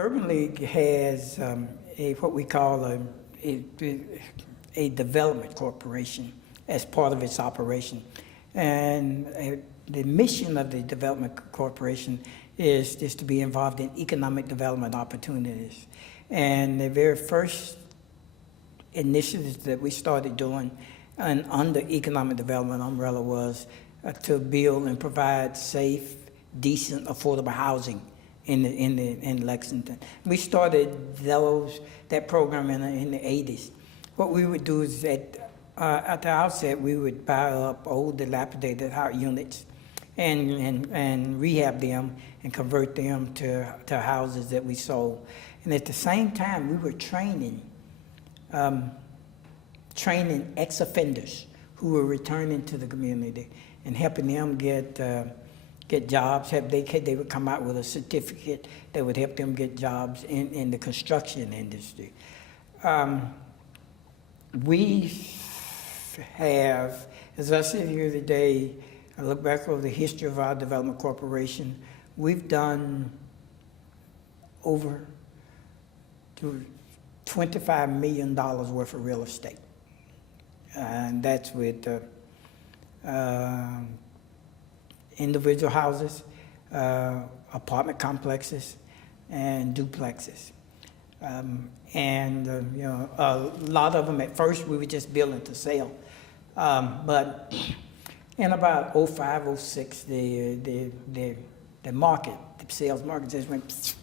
Urban League has what we call a development corporation as part of its operation. And the mission of the development corporation is to be involved in economic development opportunities. And the very first initiatives that we started doing under economic development umbrella was to build and provide safe, decent, affordable housing in Lexington. We started that program in the 80s. What we would do is at the outset, we would buy up old dilapidated units and rehab them and convert them to houses that we sold. And at the same time, we were training ex-offenders who were returning to the community and helping them get jobs. They would come out with a certificate that would help them get jobs in the construction industry. We have, as I sit here today, I look back over the history of our development corporation, we've done over $25 million worth of real estate. And that's with individual houses, apartment complexes, and duplexes. A lot of them at first we were just building to sell. But in about 05, 06, the market, the sales market just went.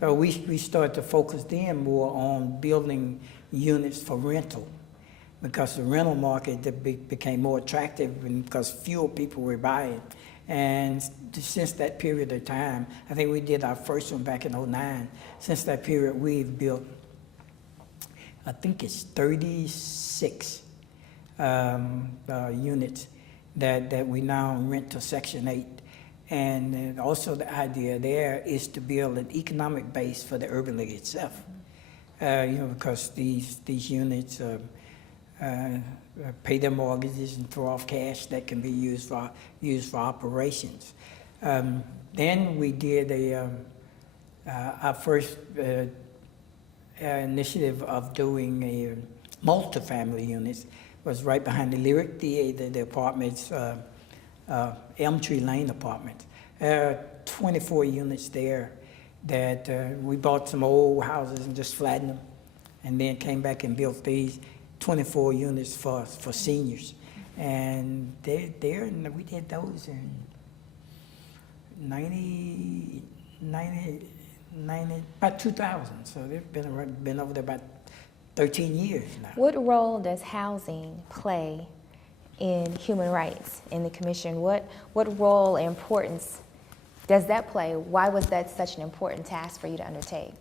So we started to focus then more on building units for rental, because the rental market became more attractive because fewer people were buying. And since that period of time, I think we did our first one back in 09. Since that period, we've built, I think it's 36 units that we now rent to Section 8. And also the idea there is to build an economic base for the Urban League itself. Because these units pay their mortgages and throw off cash that can be used for operations. Then we did our first initiative of doing a multifamily units was right behind the Lyric Theater, the apartments, Elm Tree Lane apartments. 24 units there that we bought some old houses and just flattened them, and then came back and built these 24 units for seniors. And we did those in 90, about 2000. So they've been over there about 13 years now. What role does housing play in human rights in the commission? What role and importance does that play? Why was that such an important task for you to undertake?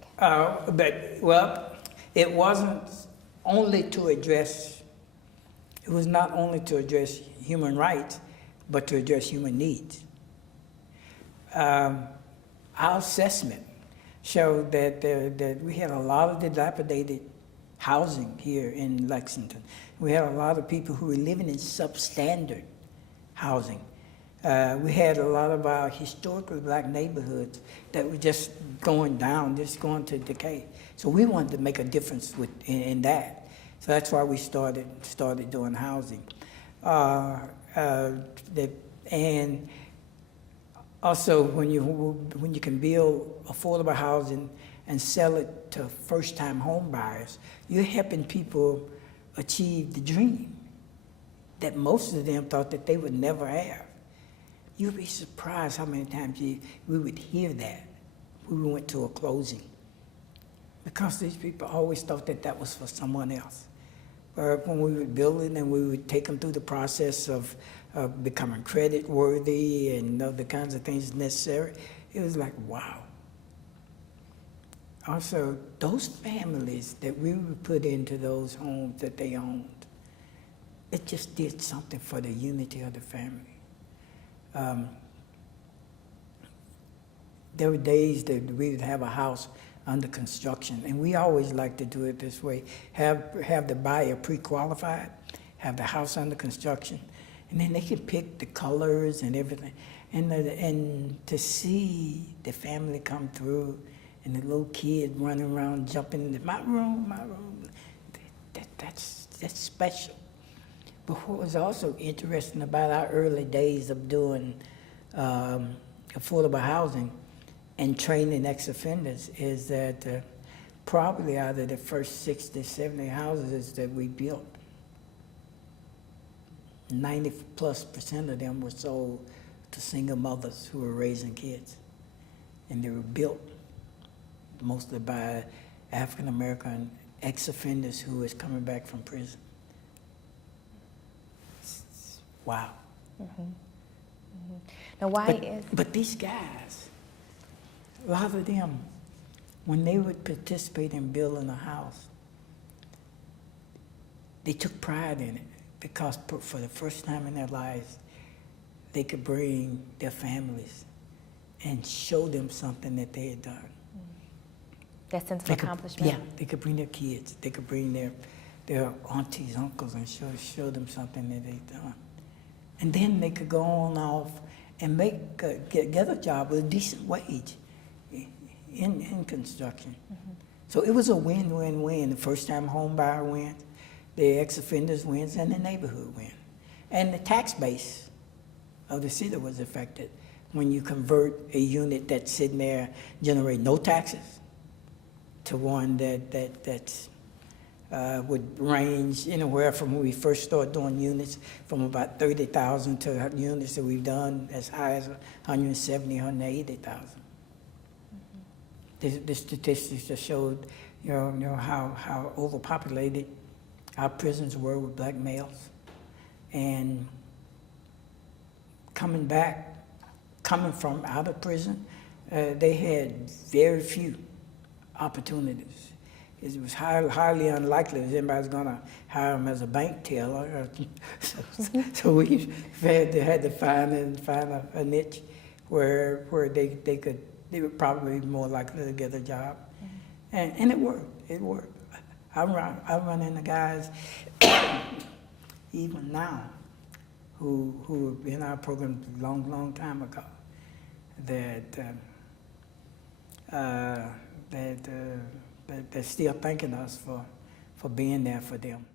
It wasn't only to address, it was not only to address human rights, but to address human needs. Our assessment showed that we had a lot of dilapidated housing here in Lexington. We had a lot of people who were living in substandard housing. We had a lot of our historically black neighborhoods that were just going down, just going to decay. So we wanted to make a difference in that. So that's why we started doing housing. And also, when you can build affordable housing and sell it to first-time home buyers, you're helping people achieve the dream that most of them thought that they would never have. You'd be surprised how many times we would hear that when we went to a closing, because these people always thought that was for someone else. But when we would build it and we would take them through the process of becoming credit worthy and the kinds of things necessary, it was like, wow. Also, those families that we would put into those homes that they owned, it just did something for the unity of the family. There were days that we would have a house under construction, and we always like to do it this way: have the buyer pre-qualified, have the house under construction, and then they can pick the colors and everything, and to see the family come through and the little kid running around jumping into my room. That's special. But what was also interesting about our early days of doing affordable housing and training ex-offenders is that probably out of the first 60, 70 houses that we built, 90+% of them were sold to single mothers who were raising kids. And they were built mostly by African-American ex-offenders who was coming back from prison. Wow. Now, why But these guys, a lot of them, when they would participate in building a house, they took pride in it because for the first time in their lives, they could bring their families and show them something that they had done. that sense of accomplishment? Yeah, they could bring their kids, they could bring their aunties, uncles, and show them something that they've done. And then they could go on off and get a job with a decent wage in construction. So it was a win-win-win. The first time home buyer wins, the ex-offenders wins, and the neighborhood wins. And the tax base of the city was affected when you convert a unit that's sitting there generating no taxes to one that would range anywhere from when we first started doing units from about 30,000 to units that we've done as high as 170, 180,000. The statistics just showed, how overpopulated our prisons were with black males, and coming from out of prison, they had very few opportunities. It was highly unlikely that anybody's going to hire them as a bank teller. So we had to find a niche where they were probably more likely to get a job, and it worked. It worked. I run into guys even now who have been in our program a long time ago that they're still thanking us for being there for them.